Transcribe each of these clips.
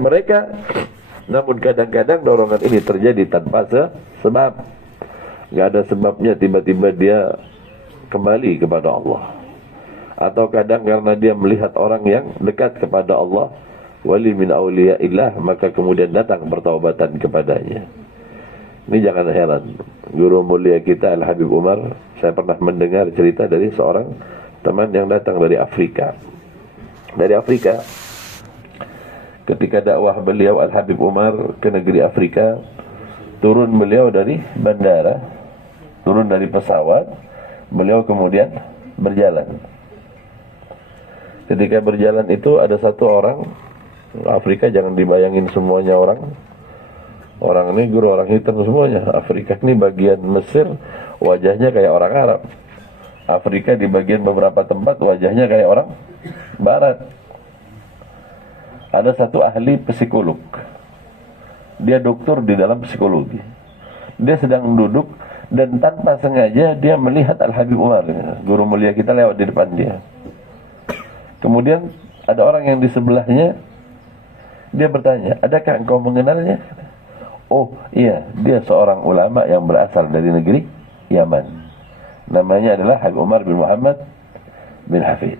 mereka. Namun kadang-kadang dorongan ini terjadi tanpa sebab. Gak ada sebabnya tiba-tiba dia kembali kepada Allah. Atau kadang karena dia melihat orang yang dekat kepada Allah, wali min awliyaillah, maka kemudian datang pertaubatan kepadanya. Ini jangan heran. Guru mulia kita Al-Habib Umar, saya pernah mendengar cerita dari seorang teman yang datang dari Afrika. Dari Afrika, ketika dakwah beliau Al-Habib Umar ke negeri Afrika, turun beliau dari bandara, turun dari pesawat, beliau kemudian berjalan. Ketika berjalan itu ada satu orang, Afrika jangan dibayangin semuanya orang ini guru orang hitam semuanya. Afrika ini bagian Mesir wajahnya kayak orang Arab. Afrika di bagian beberapa tempat wajahnya kayak orang Barat. Ada satu ahli psikolog, dia doktor di dalam psikologi. Dia sedang duduk dan tanpa sengaja dia melihat Al-Habib Umar, guru mulia kita, lewat di depan dia. Kemudian ada orang yang di sebelahnya, dia bertanya, adakah engkau mengenalnya? Oh iya, dia seorang ulama yang berasal dari negeri Yaman. Namanya adalah Habib Umar bin Muhammad bin Hafid.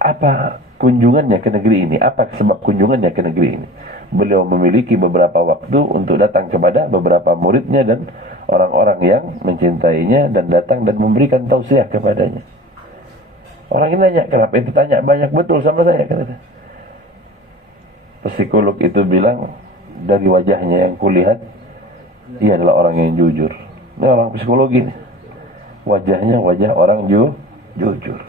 Apa kunjungannya ke negeri ini? Apa sebab kunjungannya ke negeri ini? Beliau memiliki beberapa waktu untuk datang kepada beberapa muridnya dan orang-orang yang mencintainya, dan datang dan memberikan tausiah kepadanya. Orang ini nanya, kenapa itu tanya banyak betul sama saya? Kata. Psikolog itu bilang, dari wajahnya yang kulihat, ia adalah orang yang jujur. Ini orang psikologi nih. Wajahnya wajah orang jujur.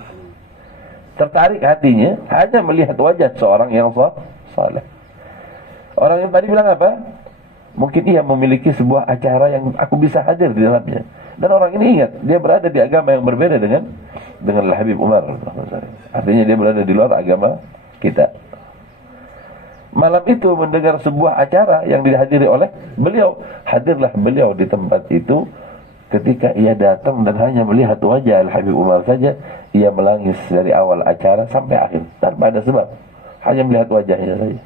Tertarik hatinya hanya melihat wajah seorang yang saleh. Orang yang tadi bilang apa? Mungkin ia memiliki sebuah acara yang aku bisa hadir di dalamnya. Dan orang ini ingat, dia berada di agama yang berbeda dengan Al-Habib Umar. Artinya dia berada di luar agama kita. Malam itu mendengar sebuah acara yang dihadiri oleh beliau. Hadirlah beliau di tempat itu. Ketika ia datang dan hanya melihat wajah Al-Habib Umar saja, ia menangis dari awal acara sampai akhir tanpa ada sebab, hanya melihat wajahnya saja.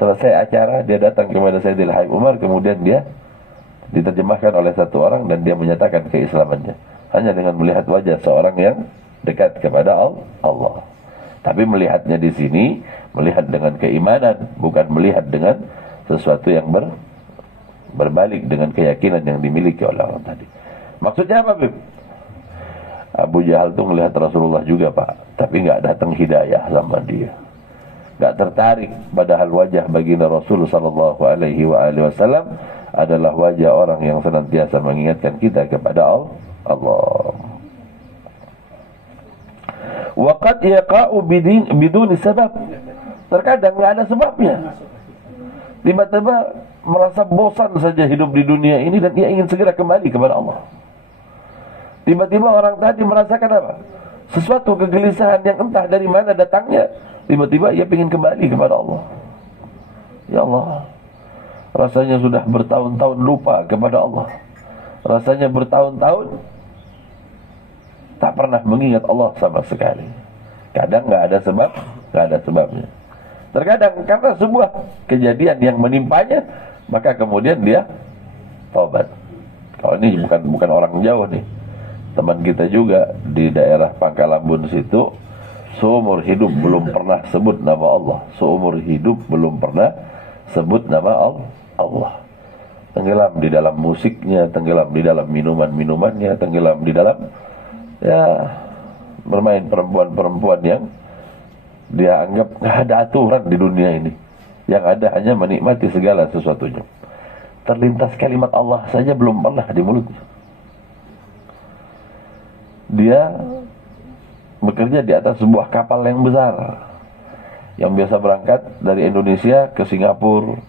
Selesai acara, dia datang kepada Sayyidil Habib Umar, kemudian dia diterjemahkan oleh satu orang dan dia menyatakan keislamannya hanya dengan melihat wajah seorang yang dekat kepada Allah. Tapi melihatnya di sini melihat dengan keimanan, bukan melihat dengan sesuatu yang berbalik dengan keyakinan yang dimiliki oleh orang tadi. Maksudnya apa, Bib? Abu Jahal tuh melihat Rasulullah juga, Pak, tapi nggak datang hidayah sama dia, nggak tertarik. Padahal wajah baginda Rasul sallallahu alaihi wasallam adalah wajah orang yang senantiasa mengingatkan kita kepada Allah. Waqad yaqa'u biduni sabab. Terkadang nggak ada sebabnya. Tiba-tiba merasa bosan saja hidup di dunia ini dan ia ingin segera kembali kepada Allah. Tiba-tiba orang tadi merasakan apa? Sesuatu kegelisahan yang entah dari mana datangnya. Tiba-tiba ia ingin kembali kepada Allah. Ya Allah, rasanya sudah bertahun-tahun lupa kepada Allah. Rasanya bertahun-tahun tak pernah mengingat Allah sama sekali. Kadang nggak ada sebabnya. Terkadang karena sebuah kejadian yang menimpanya, maka kemudian dia taubat. Kalau ini bukan orang jauh nih, teman kita juga di daerah Pangkalambun situ, seumur hidup belum pernah sebut nama Allah. Seumur hidup belum pernah sebut nama Allah. Tenggelam di dalam musiknya, tenggelam di dalam minuman-minumannya, tenggelam di dalam bermain perempuan-perempuan yang dia anggap nggak ada aturan di dunia ini. Yang ada hanya menikmati segala sesuatunya. Terlintas kalimat Allah saja belum pernah di mulutnya. Dia bekerja di atas sebuah kapal yang besar, yang biasa berangkat dari Indonesia ke Singapura,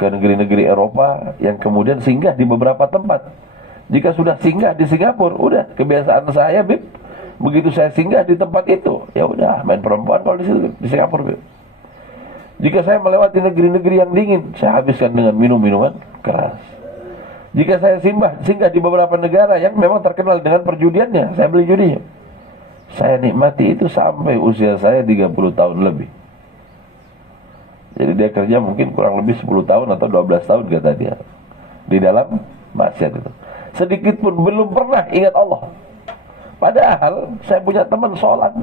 ke negeri-negeri Eropa, yang kemudian singgah di beberapa tempat. Jika sudah singgah di Singapura, udah kebiasaan saya, Bib. Begitu saya singgah di tempat itu, ya udah main perempuan kalau di Singapura, Bib. Jika saya melewati negeri-negeri yang dingin, saya habiskan dengan minum-minuman keras. Jika saya singgah di beberapa negara yang memang terkenal dengan perjudiannya, saya beli judinya. Saya nikmati itu sampai usia saya 30 tahun lebih. Jadi dia kerja mungkin kurang lebih 10 tahun atau 12 tahun kata dia di dalam maksiat itu. Sedikit pun belum pernah ingat Allah. Padahal saya punya teman sholat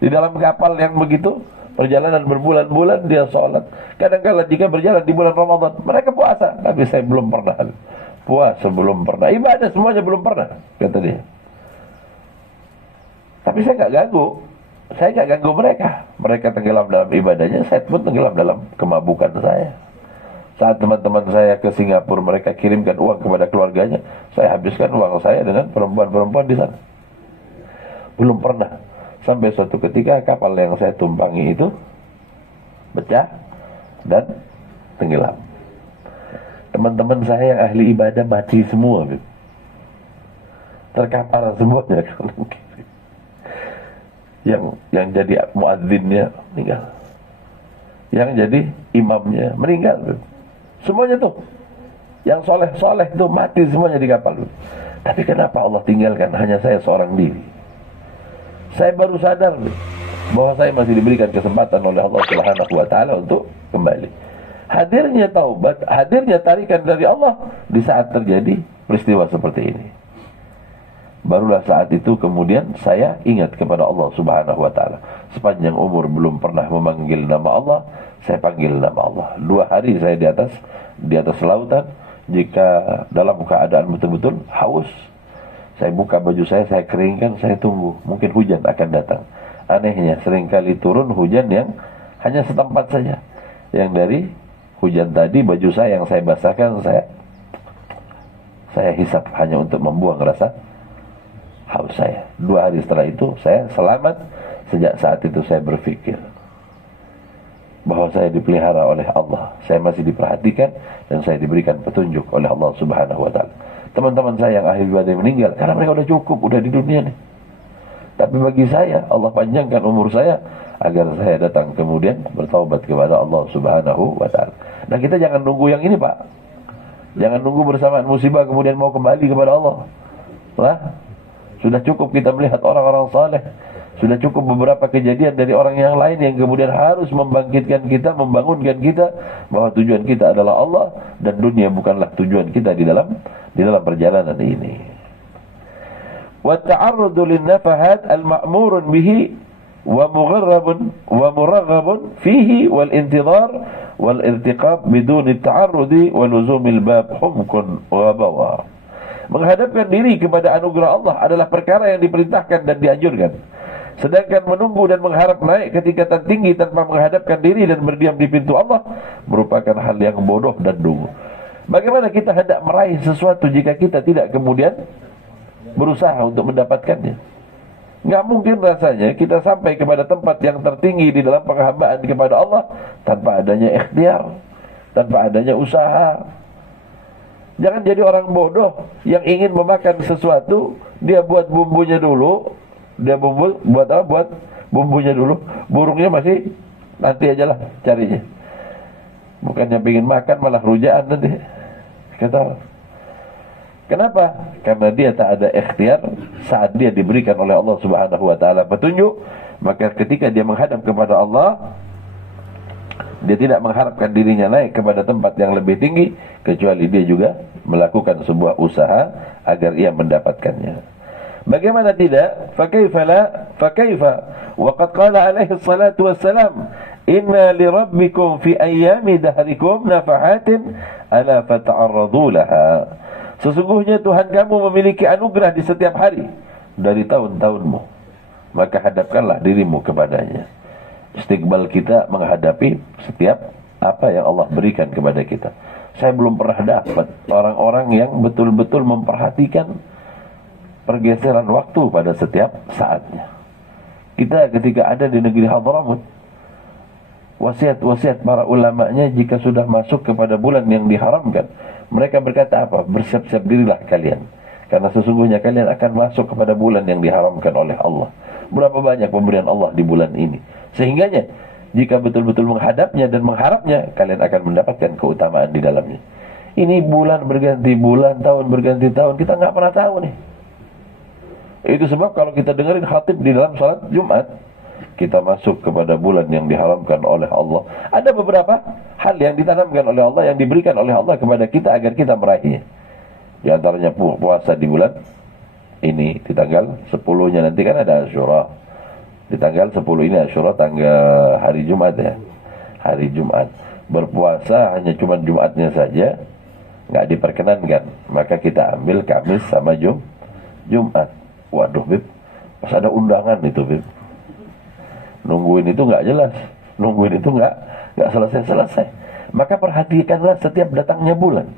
di dalam kapal yang begitu, perjalanan berbulan-bulan dia sholat. Kadang-kadang jika berjalan di bulan Ramadan mereka puasa, tapi saya belum pernah puasa, belum pernah ibadah, semuanya belum pernah kata dia. Tapi saya nggak ganggu mereka. Mereka tenggelam dalam ibadahnya, saya pun tenggelam dalam kemabukan saya. Saat teman-teman saya ke Singapura, mereka kirimkan uang kepada keluarganya, saya habiskan uang saya dengan perempuan-perempuan di sana. Belum pernah. Sampai suatu ketika kapal yang saya tumpangi itu pecah dan tenggelam. Teman-teman saya yang ahli ibadah mati semua, terkapar semuanya. Yang jadi muadzinnya meninggal, yang jadi imamnya meninggal, semuanya tuh yang soleh tuh mati semuanya di kapal. Tapi kenapa Allah tinggalkan hanya saya seorang diri? Saya baru sadar bahwa saya masih diberikan kesempatan oleh Allah Subhanahu wa taala untuk kembali. Hadirnya taubat, hadirnya tarikan dari Allah di saat terjadi peristiwa seperti ini. Barulah saat itu kemudian saya ingat kepada Allah Subhanahu wa taala. Sepanjang umur belum pernah memanggil nama Allah, saya panggil nama Allah. 2 hari saya di atas lautan. Jika dalam keadaan betul-betul haus, saya buka baju saya keringkan, saya tunggu. Mungkin hujan akan datang. Anehnya seringkali turun hujan yang hanya setempat saja. Yang dari hujan tadi baju saya yang saya basahkan saya hisap hanya untuk membuang rasa haus saya. 2 hari setelah itu saya selamat. Sejak saat itu saya berpikir bahwa saya dipelihara oleh Allah, saya masih diperhatikan dan saya diberikan petunjuk oleh Allah Subhanahu wa taala. Teman-teman saya yang ahli ibadah meninggal karena mereka udah cukup, udah di dunia nih. Tapi bagi saya Allah panjangkan umur saya agar saya datang kemudian bertaubat kepada Allah Subhanahu wa taala. Nah, kita jangan nunggu yang ini, Pak. Jangan nunggu bersamaan musibah kemudian mau kembali kepada Allah. Nah, sudah cukup kita melihat orang-orang saleh. Sudah cukup beberapa kejadian dari orang yang lain yang kemudian harus membangkitkan kita, membangunkan kita bahwa tujuan kita adalah Allah dan dunia bukanlah tujuan kita di dalam perjalanan ini. Wa ta'arrudu lin-nafahat al-ma'murun bihi wa muraghabun fihi wal intidhar wal irtiqab bidun at-ta'arrudi wa luzumil bab humkun wa bawa. Menghadapkan diri kepada anugerah Allah adalah perkara yang diperintahkan dan dianjurkan. Sedangkan menunggu dan mengharap naik ke tingkatan tinggi tanpa menghadapkan diri dan berdiam di pintu Allah merupakan hal yang bodoh dan dungu. Bagaimana kita hendak meraih sesuatu jika kita tidak kemudian berusaha untuk mendapatkannya? Nggak mungkin rasanya kita sampai kepada tempat yang tertinggi di dalam penghambaan kepada Allah tanpa adanya ikhtiar, tanpa adanya usaha. Jangan jadi orang bodoh yang ingin memakan sesuatu, dia buat bumbunya dulu. Dia buat apa? Buat bumbunya dulu. Burungnya masih nanti aja lah carinya. Bukannya pengen makan malah rujaan nanti. Kata. Kenapa? Karena dia tak ada ikhtiar saat dia diberikan oleh Allah Subhanahu wa taala petunjuk, maka ketika dia menghadap kepada Allah, dia tidak mengharapkan dirinya naik kepada tempat yang lebih tinggi kecuali dia juga melakukan sebuah usaha agar ia mendapatkannya. Bagaimana tidak? Fakaifa la? Fakaifa? Wa qad qala alaihi salatu wassalam, inna li rabbikum fi ayyami dahrikum nafahatin ala fata'arradu laha. Sesungguhnya Tuhan kamu memiliki anugerah di setiap hari dari tahun-tahunmu, maka hadapkanlah dirimu kepadanya. Istiqbal kita menghadapi setiap apa yang Allah berikan kepada kita. Saya belum pernah dapat orang-orang yang betul-betul memperhatikan pergeseran waktu pada setiap saatnya. Kita ketika ada di negeri Hadramut, wasiat-wasiat para ulamanya jika sudah masuk kepada bulan yang diharamkan, mereka berkata apa? Bersiap-siap dirilah kalian, karena sesungguhnya kalian akan masuk kepada bulan yang diharamkan oleh Allah. Berapa banyak pemberian Allah di bulan ini, sehingganya jika betul-betul menghadapnya dan mengharapnya, kalian akan mendapatkan keutamaan di dalamnya. Ini bulan berganti bulan, tahun berganti tahun, kita nggak pernah tahu nih. Itu sebab kalau kita dengerin khatib di dalam salat Jumat, kita masuk kepada bulan yang diharamkan oleh Allah. Ada beberapa hal yang ditanamkan oleh Allah, yang diberikan oleh Allah kepada kita agar kita meraihnya. Di antaranya puasa di bulan ini, di tanggal 10-nya nanti kan ada Asyura. Di tanggal 10 ini Asyura, tanggal hari Jumat ya. Hari Jumat. Berpuasa hanya cuma Jumatnya saja nggak diperkenankan. Maka kita ambil Kamis sama Jumat. Waduh Bib, pas ada undangan itu Bib, nungguin itu nggak jelas, nungguin itu nggak selesai. Maka perhatikanlah setiap datangnya bulan.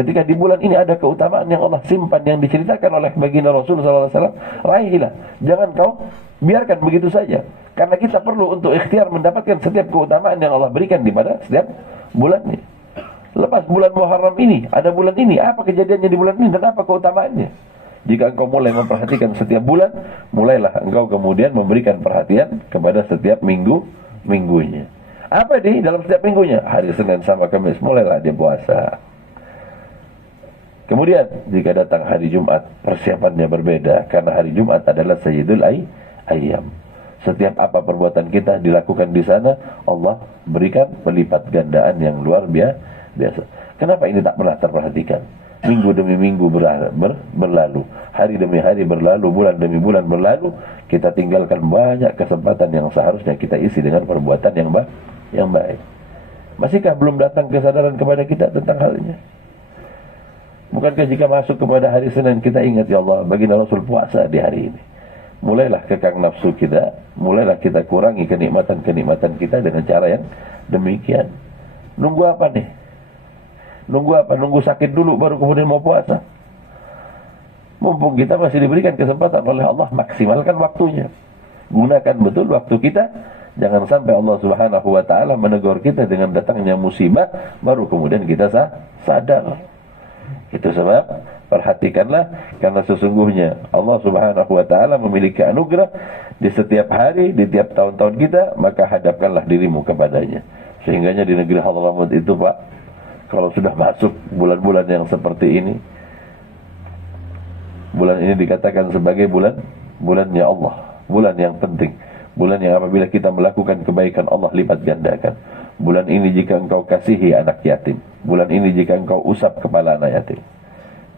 Ketika di bulan ini ada keutamaan yang Allah simpan, yang diceritakan oleh baginda Rasul SAW, raihlah. Jangan kau biarkan begitu saja. Karena kita perlu untuk ikhtiar mendapatkan setiap keutamaan yang Allah berikan di pada setiap bulannya. Lepas bulan Muharram ini, ada bulan ini, apa kejadiannya di bulan ini dan apa keutamaannya? Jika engkau mulai memperhatikan setiap bulan, mulailah engkau kemudian memberikan perhatian kepada setiap minggunya. Apa di dalam setiap minggunya? Hari Senin sama Kamis, mulailah dia puasa. Kemudian jika datang hari Jumat, persiapannya berbeda, karena hari Jumat adalah Sayyidul Ayyam. Setiap apa perbuatan kita dilakukan di sana, Allah berikan pelipat gandaan yang luar biasa. Kenapa ini tak pernah terperhatikan? Minggu demi minggu berlalu, hari demi hari berlalu, bulan demi bulan berlalu, kita tinggalkan banyak kesempatan yang seharusnya kita isi dengan perbuatan yang baik. Masihkah belum datang kesadaran kepada kita tentang hal ini? Bukankah jika masuk kepada hari Senin kita ingat, ya Allah, baginda Rasul puasa di hari ini. Mulailah kekang nafsu kita, mulailah kita kurangi kenikmatan-kenikmatan kita dengan cara yang demikian. Nunggu apa nih? Nunggu apa? Nunggu sakit dulu baru kemudian mau puasa? Mumpung kita masih diberikan kesempatan oleh Allah, maksimalkan waktunya. Gunakan betul waktu kita. Jangan sampai Allah Subhanahu wa ta'ala menegur kita dengan datangnya musibah, baru kemudian kita sadar. Itu sebab perhatikanlah, karena sesungguhnya Allah Subhanahu wa ta'ala memiliki anugerah di setiap hari, di tiap tahun-tahun kita, maka hadapkanlah dirimu kepadanya. Sehingganya di negeri Hadramut itu Pak, kalau sudah masuk bulan-bulan yang seperti ini, bulan ini dikatakan sebagai bulannya Allah, bulan yang penting, bulan yang apabila kita melakukan kebaikan Allah lipat gandakan. Bulan ini jika engkau kasihi anak yatim, bulan ini jika engkau usap kepala anak yatim.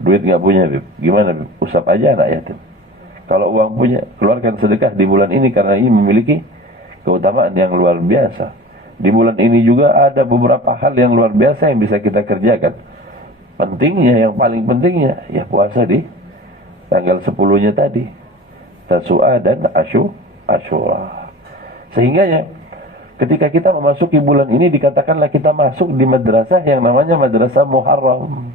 Duit nggak punya Bib, gimana Bib? Usap aja anak yatim. Kalau uang punya, keluarkan sedekah di bulan ini, karena ini memiliki keutamaan yang luar biasa. Di bulan ini juga ada beberapa hal yang luar biasa yang bisa kita kerjakan. Pentingnya, yang paling pentingnya, ya puasa di tanggal 10-nya tadi, Tasu'a dan Asyura. Sehingganya ketika kita memasuki bulan ini, dikatakanlah kita masuk di madrasah yang namanya Madrasah Muharram.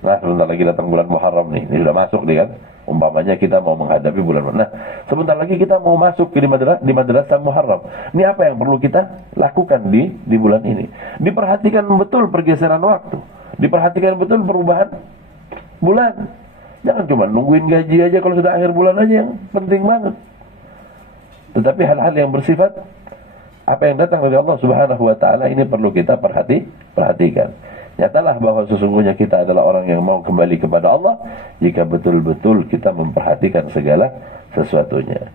Nah, sebentar lagi datang bulan Muharram nih. Ini sudah masuk nih kan. Umpamanya kita mau menghadapi bulan. Nah, sebentar lagi kita mau masuk di madrasah Muharram. Ini apa yang perlu kita lakukan di bulan ini? Diperhatikan betul pergeseran waktu. Diperhatikan betul perubahan bulan. Jangan cuma nungguin gaji aja kalau sudah akhir bulan aja, yang penting banget. Tetapi hal-hal yang bersifat apa yang datang dari Allah Subhanahu wa ta'ala ini perlu kita perhatikan. Nyatalah bahwa sesungguhnya kita adalah orang yang mau kembali kepada Allah jika betul-betul kita memperhatikan segala sesuatunya.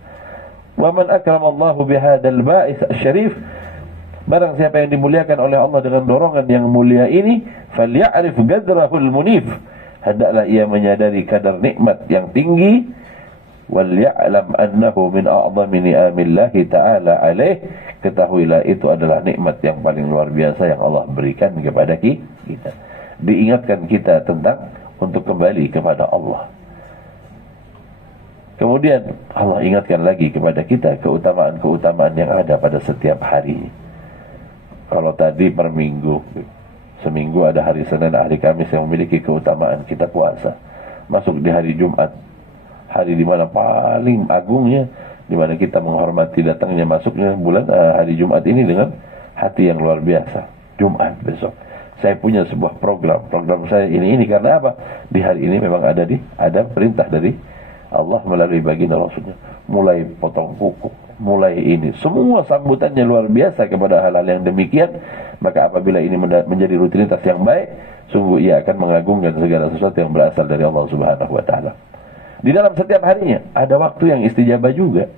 Wa man akramallahu bihadzal ba'its asy-syarif, barang siapa yang dimuliakan oleh Allah dengan dorongan yang mulia ini, falya'rif qadrahul munif, hendaklah ia menyadari kadar nikmat yang tinggi, wal ya'lam annahu min a'zami ni'amillahi ta'ala alaih, ketahuilah itu adalah nikmat yang paling luar biasa yang Allah berikan kepada kita. Diingatkan kita tentang untuk kembali kepada Allah. Kemudian Allah ingatkan lagi kepada kita keutamaan-keutamaan yang ada pada setiap hari. Kalau tadi per minggu, seminggu ada hari Senin, hari Kamis yang memiliki keutamaan kita puasa. Masuk di hari Jumat, hari di mana paling agungnya, di mana kita menghormati datangnya masuknya bulan hari Jumat ini dengan hati yang luar biasa. Jumat besok saya punya sebuah program saya ini karena apa? Di hari ini memang ada perintah dari Allah melalui baginda Rasulnya, mulai potong kuku, mulai ini, semua sambutannya luar biasa kepada hal-hal yang demikian. Maka apabila ini menjadi rutinitas yang baik, sungguh ia akan mengagungkan segala sesuatu yang berasal dari Allah Subhanahu wa ta'ala. Di dalam setiap harinya ada waktu yang istijabah juga.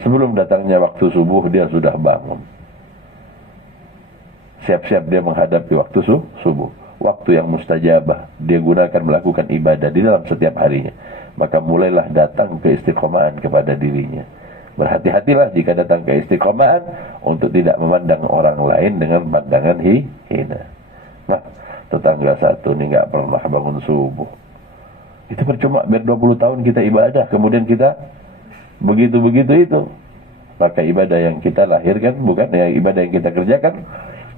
Sebelum datangnya waktu subuh dia sudah bangun, siap-siap dia menghadapi waktu subuh. Waktu yang mustajabah dia gunakan melakukan ibadah di dalam setiap harinya. Maka mulailah datang keistiqomahan kepada dirinya. Berhati-hatilah jika datang keistiqomahan untuk tidak memandang orang lain dengan pandangan hina. Nah, tetangga satu ini nggak pernah bangun subuh. Itu percuma, biar 20 tahun kita ibadah, kemudian kita begitu-begitu itu. Maka ibadah yang kita lahirkan, bukan yang ibadah yang kita kerjakan,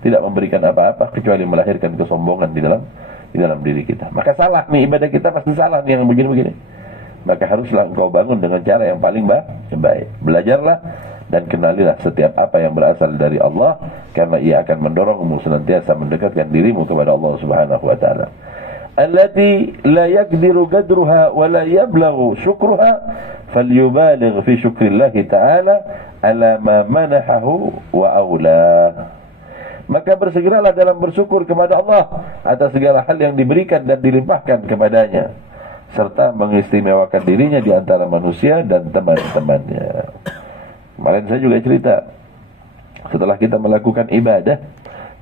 tidak memberikan apa-apa kecuali melahirkan kesombongan di dalam diri kita. Maka salah nih, ibadah kita pasti salah nih yang begini-begini. Maka haruslah engkau bangun dengan cara yang paling baik. Belajarlah dan kenalilah setiap apa yang berasal dari Allah, karena ia akan mendorongmu senantiasa mendekatkan dirimu kepada Allah Subhanahu wa taala. Allati la yaqdiru qadruha wa la yablaghu syukruha falyubaligh fi syukrillah ta'ala ala ma manahahu wa aula. Maka bersegeralah dalam bersyukur kepada Allah atas segala hal yang diberikan dan dilimpahkan kepadanya, serta mengistimewakan dirinya di antara manusia dan teman-temannya. Kemarin saya juga cerita, setelah kita melakukan ibadah,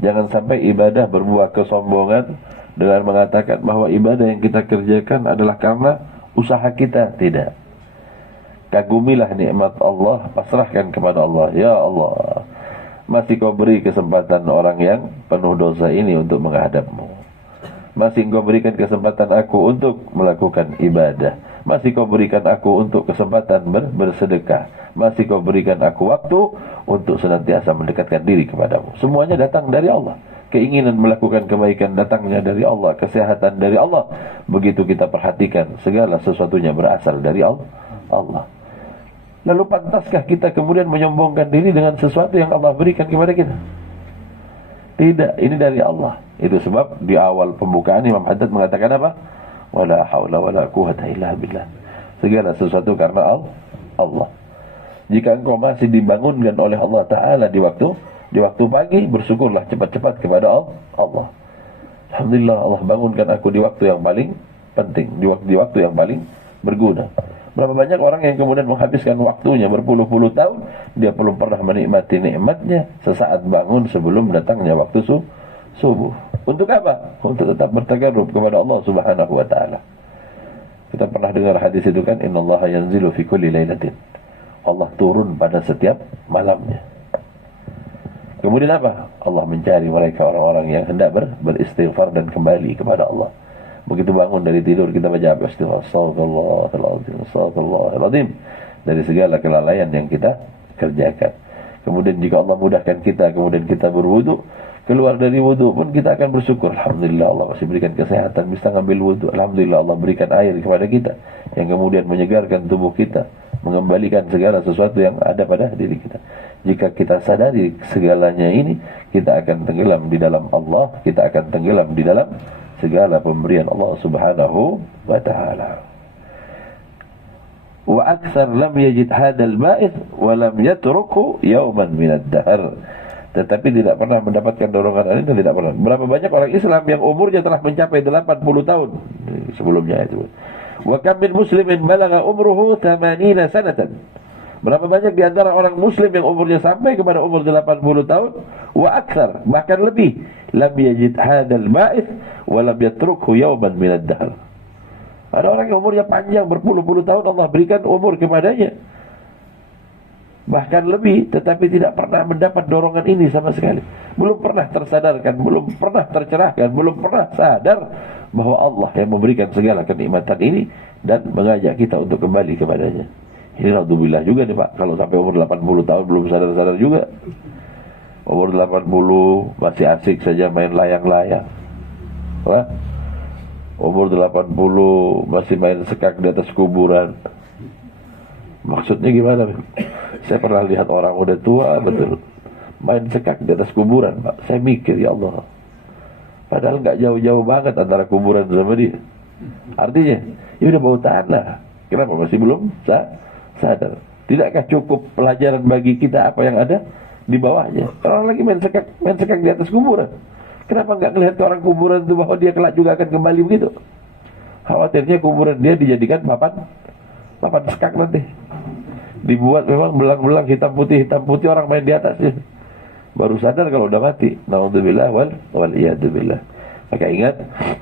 jangan sampai ibadah berbuah kesombongan dengan mengatakan bahwa ibadah yang kita kerjakan adalah karena usaha kita. Tidak. Kagumilah nikmat Allah, pasrahkan kepada Allah. Ya Allah, masih kau beri kesempatan orang yang penuh dosa ini untuk menghadapmu. Masih kau berikan kesempatan aku untuk melakukan ibadah. Masih kau berikan aku untuk kesempatan bersedekah. Masih kau berikan aku waktu untuk senantiasa mendekatkan diri kepadamu. Semuanya datang dari Allah. Keinginan melakukan kebaikan datangnya dari Allah. Kesehatan dari Allah. Begitu kita perhatikan, segala sesuatunya berasal dari Allah. Lalu pantaskah kita kemudian menyombongkan diri dengan sesuatu yang Allah berikan kepada kita? Tidak, ini dari Allah. Itu sebab di awal pembukaan Imam Haddad mengatakan apa? Wala haula wala quwwata illa billah. Segala sesuatu karena Allah. Jika engkau masih dibangunkan oleh Allah Ta'ala di waktu pagi, bersyukurlah cepat-cepat kepada Allah. Alhamdulillah, Allah bangunkan aku di waktu yang paling penting, di waktu yang paling berguna. Berapa banyak orang yang kemudian menghabiskan waktunya berpuluh-puluh tahun, dia belum pernah menikmati nikmatnya sesaat bangun sebelum datangnya waktu subuh. Untuk apa? Untuk tetap bertakarrub kepada Allah Subhanahu wa taala. Kita pernah dengar hadis itu kan, innallaha yanzilu fi kulli lailatin. Allah turun pada setiap malamnya. Kemudian apa? Allah mencari mereka orang-orang yang hendak beristighfar dan kembali kepada Allah. Begitu bangun dari tidur kita baca Astagfirullahaladzim dari segala kelalaian yang kita kerjakan. Kemudian jika Allah mudahkan kita, kemudian kita berwudu, keluar dari wudu pun kita akan bersyukur. Alhamdulillah Allah masih berikan kesehatan, bisa ngambil wudu. Alhamdulillah Allah berikan air kepada kita yang kemudian menyegarkan tubuh kita, mengembalikan segala sesuatu yang ada pada diri kita. Jika kita sadari segalanya ini, kita akan tenggelam di dalam Allah, kita akan tenggelam di dalam segala pemberian Allah Subhanahu wa ta'ala. Wa aktsar lam yajid hadzal ba'ith wa lam yatruku yawman min ad-dahr. Tetapi tidak pernah mendapatkan dorongan ini dan tidak pernah. Berapa banyak orang Islam yang umurnya telah mencapai 80 tahun sebelumnya itu. Wa kam min muslimin balagha umruhu 80 sanatan. Berapa banyak di antara orang muslim yang umurnya sampai kepada umur 80 tahun, wa aktsar, bahkan lebih, lam yajid hadzal ba'ith wa lam yatrukhu yawman min ad-dahr. Ada orang yang umurnya panjang berpuluh-puluh tahun, Allah berikan umur kepadanya, bahkan lebih, tetapi tidak pernah mendapat dorongan ini sama sekali. Belum pernah tersadarkan, belum pernah tercerahkan, belum pernah sadar bahwa Allah yang memberikan segala kenikmatan ini dan mengajak kita untuk kembali kepadanya. Ini alhamdulillah juga nih Pak, kalau sampai umur 80 tahun belum sadar-sadar juga. Umur 80 masih asik saja main layang-layang. Wah? Umur 80 masih main sekak di atas kuburan. Maksudnya gimana? Saya pernah lihat orang udah tua betul main sekak di atas kuburan, Pak. Saya mikir, ya Allah, padahal gak jauh-jauh banget antara kuburan sama dia. Artinya, ya udah bau tanah. Kenapa masih belum sadar? Tidakkah cukup pelajaran bagi kita apa yang ada di bawahnya? Orang lagi main sekak di atas kuburan. Kenapa nggak ngelihat ke orang kuburan itu bahwa dia kelak juga akan kembali begitu? Khawatirnya kuburan dia dijadikan papan skak nanti. Dibuat memang belang-belang hitam putih orang main di atasnya. Baru sadar kalau udah mati. Naudzubillah wal iyadzubillah. Maka ingat,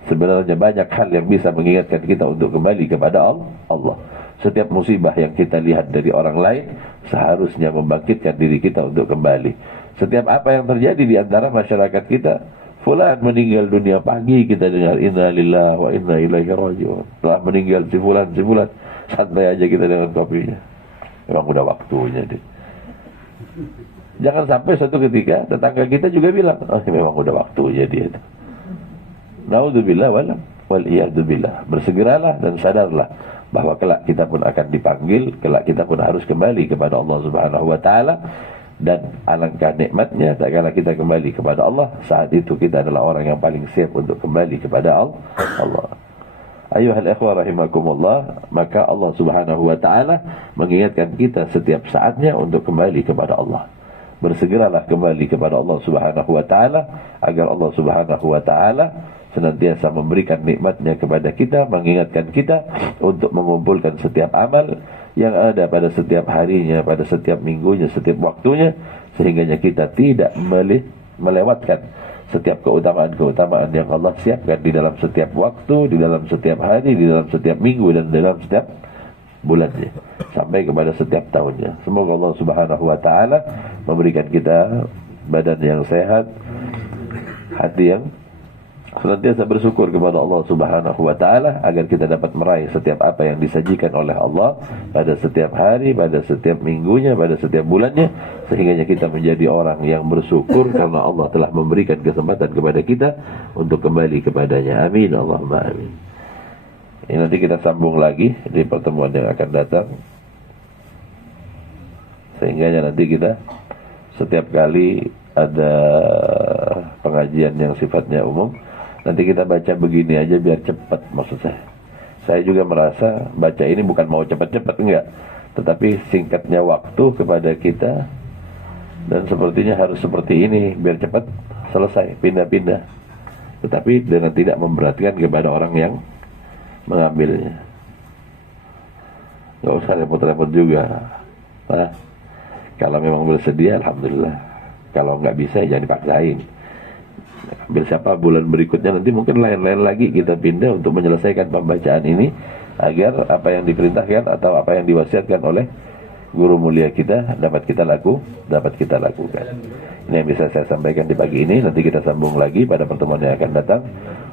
sebenarnya banyak hal yang bisa mengingatkan kita untuk kembali kepada Allah. Setiap musibah yang kita lihat dari orang lain seharusnya membangkitkan diri kita untuk kembali. Setiap apa yang terjadi di antara masyarakat kita, fulan meninggal dunia pagi, kita dengar inna lillahi wa inna ilaihi raji'un. Telah meninggal si fulan, santai aja kita dengan kopinya. Memang udah waktunya deh. Jangan sampai suatu ketika tetangga kita juga bilang, memang udah waktunya dia. Naudzubillah wal iyadzubillah. Bersegeralah dan sadarlah bahwa kelak kita pun akan dipanggil, kelak kita pun harus kembali kepada Allah Subhanahu wa taala. Dan alangkah nikmatnya tak kala kita kembali kepada Allah, saat itu kita adalah orang yang paling siap untuk kembali kepada Allah. Ayuhal ikhwah rahimakumullah, maka Allah Subhanahu wa taala mengingatkan kita setiap saatnya untuk kembali kepada Allah. Bersegeralah kembali kepada Allah Subhanahu wa taala agar Allah Subhanahu wa taala senantiasa memberikan nikmatnya kepada kita, mengingatkan kita untuk mengumpulkan setiap amal yang ada pada setiap harinya, pada setiap minggunya, setiap waktunya, sehingga kita tidak melewatkan setiap keutamaan-keutamaan yang Allah siapkan di dalam setiap waktu, di dalam setiap hari, di dalam setiap minggu, dan dalam setiap bulannya, sampai kepada setiap tahunnya. Semoga Allah Subhanahu wa taala memberikan kita badan yang sehat, hati yang senantiasa bersyukur kepada Allah Subhanahu wa taala, agar kita dapat meraih setiap apa yang disajikan oleh Allah pada setiap hari, pada setiap minggunya, pada setiap bulannya, sehingga kita menjadi orang yang bersyukur karena Allah telah memberikan kesempatan kepada kita untuk kembali kepadanya. Amin Allahumma amin. Ini nanti kita sambung lagi di pertemuan yang akan datang, sehingga nanti kita setiap kali ada pengajian yang sifatnya umum, nanti kita baca begini aja biar cepat. Maksud saya juga merasa baca ini bukan mau cepat-cepat, enggak, tetapi singkatnya waktu kepada kita, dan sepertinya harus seperti ini biar cepat selesai, pindah-pindah, tetapi dengan tidak memberatkan kepada orang yang mengambilnya. Nggak usah repot-repot juga. Nah, kalau memang bersedia alhamdulillah, kalau nggak bisa jangan dipaksain. Ambil siapa bulan berikutnya, nanti mungkin lain-lain lagi kita pindah untuk menyelesaikan pembacaan ini, agar apa yang diperintahkan atau apa yang diwasiatkan oleh guru mulia kita dapat kita lakukan. Ini yang bisa saya sampaikan di pagi ini. Nanti kita sambung lagi pada pertemuan yang akan datang.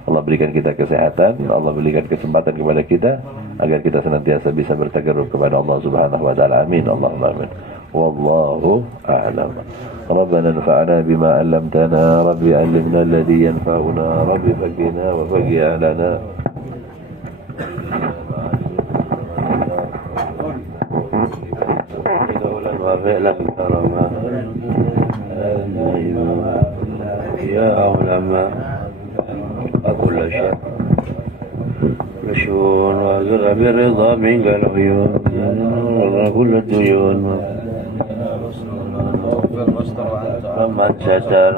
Allah berikan kita kesehatan, Allah berikan kesempatan kepada kita agar kita senantiasa bisa bertakarrub kepada Allah Subhanahu wa taala. Amin Allahumma amin. Wallahu a'lam. Rabbana anfa'na bima 'allamtana, Rabbi 'allimna alladhi yanfa'una, Rabbi faqina wa faqi 'alana. وفعلا كرما يا علماء كل شيء مشهور وزر بالرضا منك العيون كل الديون ومن ستر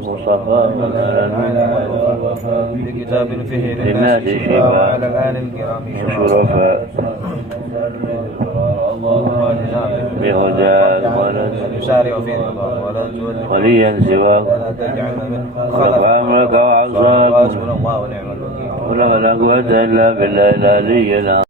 مصطفى بكتاب فيه للناس شفاء وعلى الآل الكرام شرفاء بهدى يسارع في رضا ولا تولي وليا سواك ولا تجعل من خلق أمرك وعصاك حسبنا الله ونعم الوكيل ولا قوة إلا بالله العلي العظيم.